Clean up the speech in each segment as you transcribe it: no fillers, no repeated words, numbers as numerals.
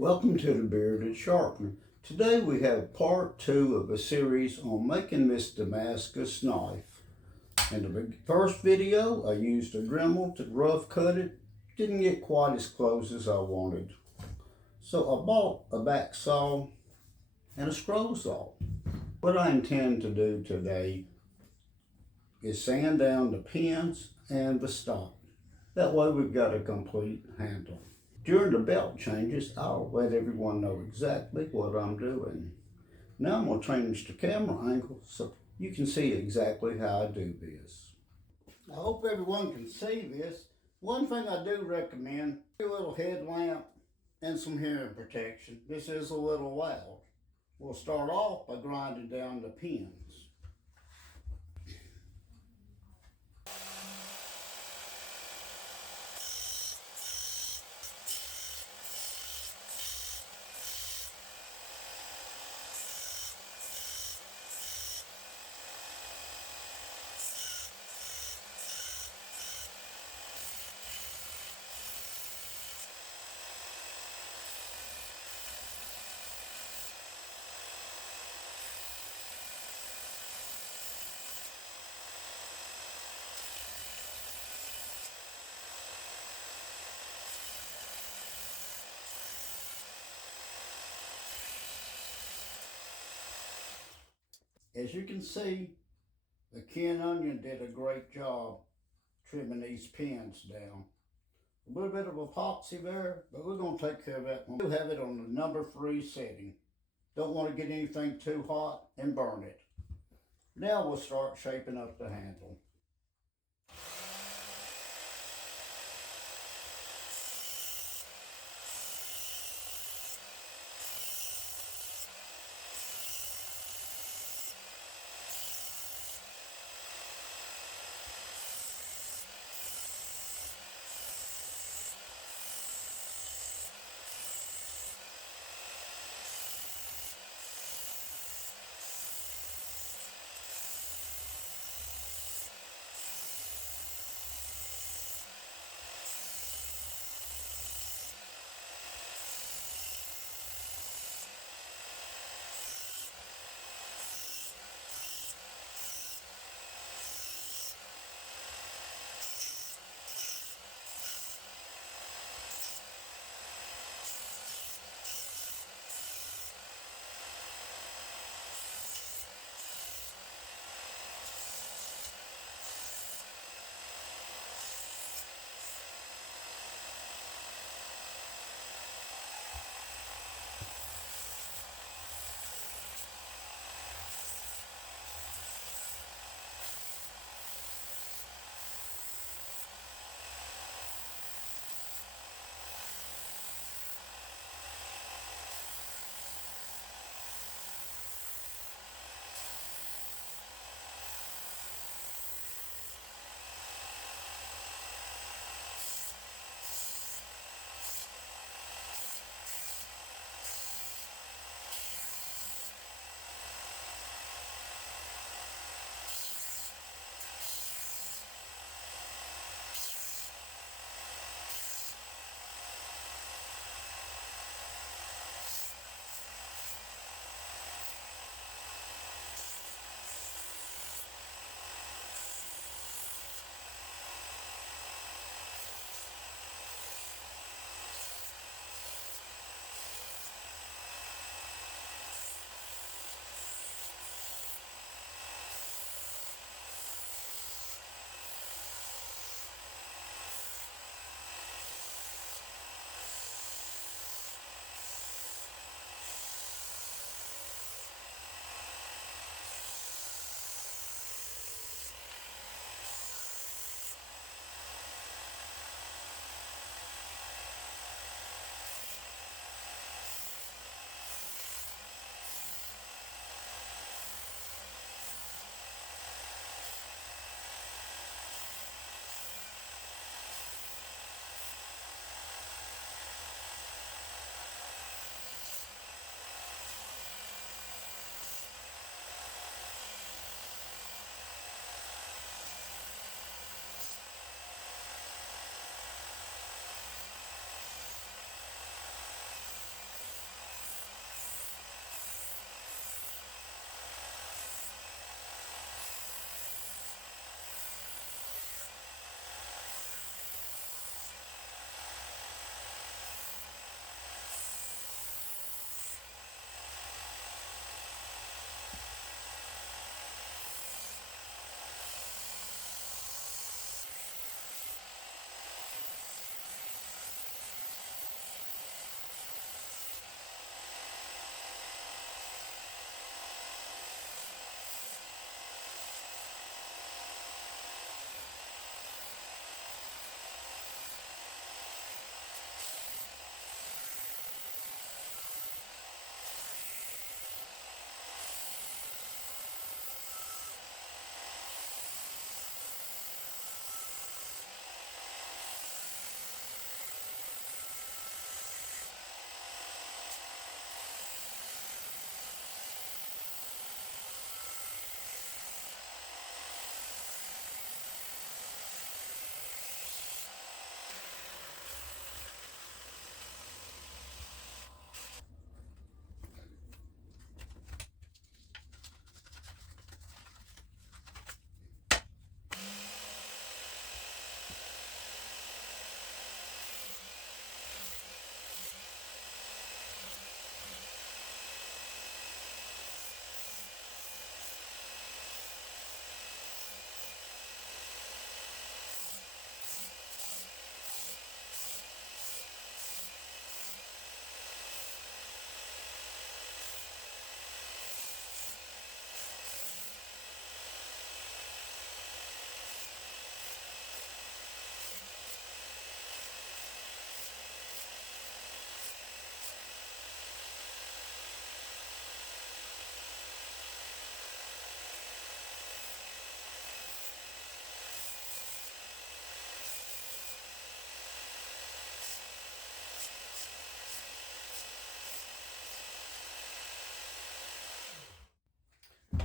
Welcome to the Bearded Sharpener. Today we have part 2 of a series on making this Damascus knife. In the first video I used a Dremel to rough cut it. Didn't get quite as close as I wanted. So I bought a back saw and a scroll saw. What I intend to do today is sand down the pins and the stock. That way we've got a complete handle. During the belt changes, I'll let everyone know exactly what I'm doing. Now I'm going to change the camera angle so you can see exactly how I do this. I hope everyone can see this. One thing I do recommend, a little headlamp and some hearing protection. This is a little loud. We'll start off by grinding down the pins. As you can see, the Ken Onion did a great job trimming these pins down. A little bit of epoxy there, but we're going to take care of that one. We have it on the number 3 setting. Don't want to get anything too hot and burn it. Now we'll start shaping up the handle.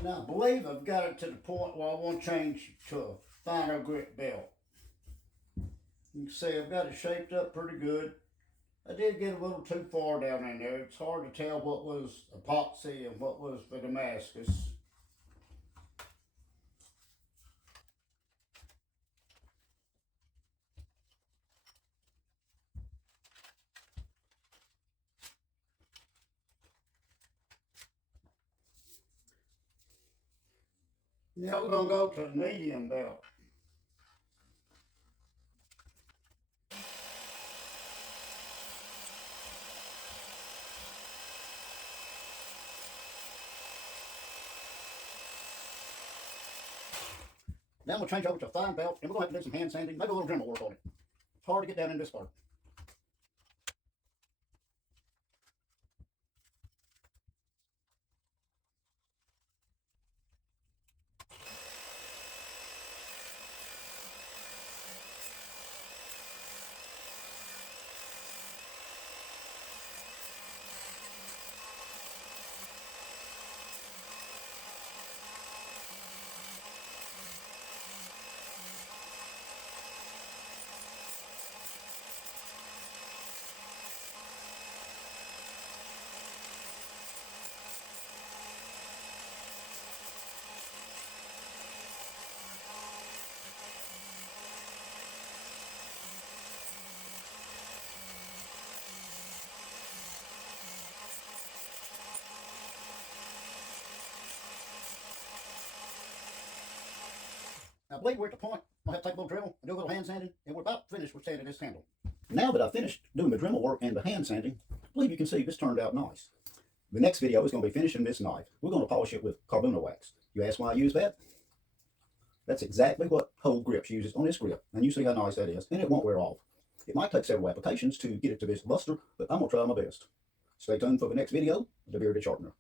Now I believe I've got it to the point where I want to change to a finer grip belt. You can see I've got it shaped up pretty good. I did get a little too far down in there. It's hard to tell what was epoxy and what was the Damascus. Now we're going to go to the medium belt. Now we'll change over to a fine belt, and we're going to have to do some hand sanding, maybe a little Dremel work on it. It's hard to get down in this part. I believe we're at the point I'll have to take a little Dremel and do a little hand sanding, and we're about finished with sanding this handle. Now that I've finished doing the Dremel work and the hand sanding, I believe you can see this turned out nice. The next video is going to be finishing this knife. We're going to polish it with carbona wax. You ask why I use that? That's exactly what Whole Grips uses on this grip, and you see how nice that is, and it won't wear off. It might take several applications to get it to this luster, but I'm going to try my best. Stay tuned for the next video, The Bearded Sharpener.